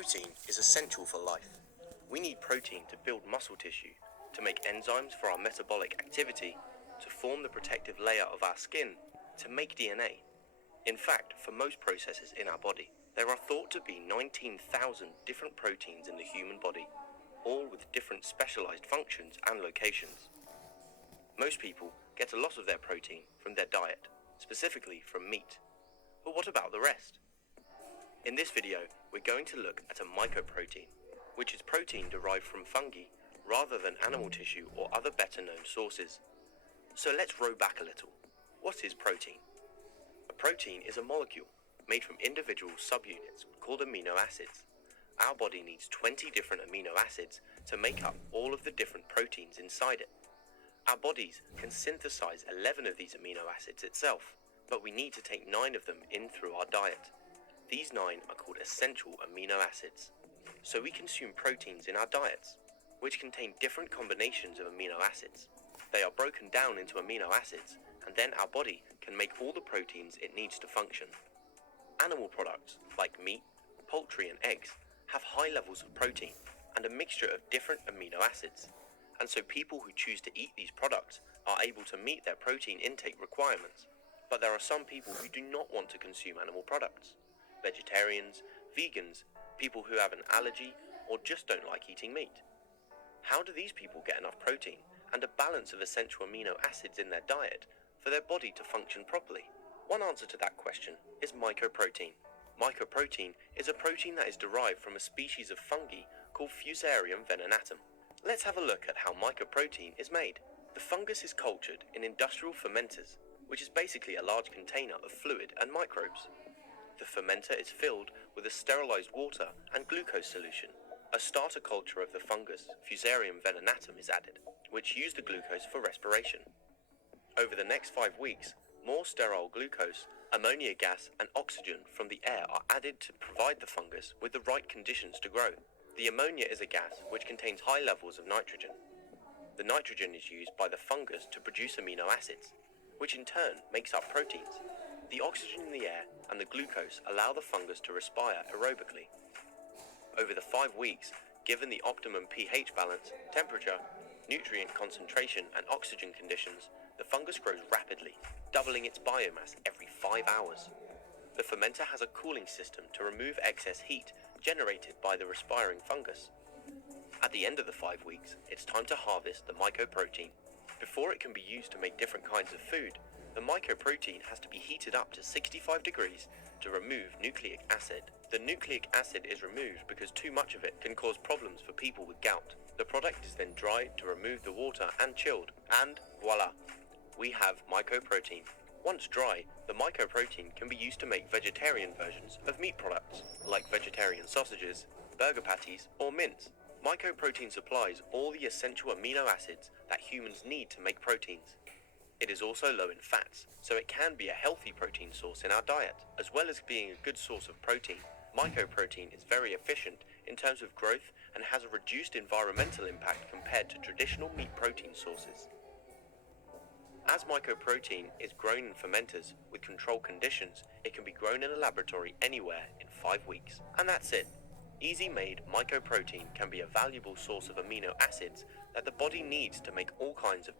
Protein is essential for life. We need protein to build muscle tissue, to make enzymes for our metabolic activity, to form the protective layer of our skin, to make DNA. In fact, for most processes in our body, there are thought to be 19,000 different proteins in the human body, all with different specialized functions and locations. Most people get a lot of their protein from their diet, specifically from meat. But what about the rest? In this video, we're going to look at a mycoprotein, which is protein derived from fungi rather than animal tissue or other better known sources. So let's row back a little. What is protein? A protein is a molecule made from individual subunits called amino acids. Our body needs 20 different amino acids to make up all of the different proteins inside it. Our bodies can synthesize 11 of these amino acids itself, but we need to take 9 of them in through our diet. These 9 are called essential amino acids. So we consume proteins in our diets, which contain different combinations of amino acids. They are broken down into amino acids, and then our body can make all the proteins it needs to function. Animal products, like meat, poultry and eggs, have high levels of protein and a mixture of different amino acids. And so people who choose to eat these products are able to meet their protein intake requirements. But there are some people who do not want to consume animal products. Vegetarians, vegans, people who have an allergy, or just don't like eating meat. How do these people get enough protein and a balance of essential amino acids in their diet for their body to function properly? One answer to that question is mycoprotein. Mycoprotein is a protein that is derived from a species of fungi called Fusarium venenatum. Let's have a look at how mycoprotein is made. The fungus is cultured in industrial fermenters, which is basically a large container of fluid and microbes. The fermenter is filled with a sterilized water and glucose solution. A starter culture of the fungus, Fusarium venenatum, is added, which use the glucose for respiration. Over the next 5 weeks, more sterile glucose, ammonia gas, and oxygen from the air are added to provide the fungus with the right conditions to grow. The ammonia is a gas which contains high levels of nitrogen. The nitrogen is used by the fungus to produce amino acids, which in turn makes up proteins. The oxygen in the air and the glucose allow the fungus to respire aerobically. Over the 5 weeks, given the optimum pH balance, temperature, nutrient concentration, and oxygen conditions, the fungus grows rapidly, doubling its biomass every 5 hours. The fermenter has a cooling system to remove excess heat generated by the respiring fungus. At the end of the 5 weeks, it's time to harvest the mycoprotein. Before it can be used to make different kinds of food, the mycoprotein has to be heated up to 65 degrees to remove nucleic acid. The nucleic acid is removed because too much of it can cause problems for people with gout. The product is then dried to remove the water and chilled, and voila, we have mycoprotein. Once dry, the mycoprotein can be used to make vegetarian versions of meat products, like vegetarian sausages, burger patties, or mince. Mycoprotein supplies all the essential amino acids that humans need to make proteins. It is also low in fats, so it can be a healthy protein source in our diet. As well as being a good source of protein, mycoprotein is very efficient in terms of growth and has a reduced environmental impact compared to traditional meat protein sources. As mycoprotein is grown in fermenters with controlled conditions, it can be grown in a laboratory anywhere in 5 weeks. And that's it. Easy-made mycoprotein can be a valuable source of amino acids that the body needs to make all kinds of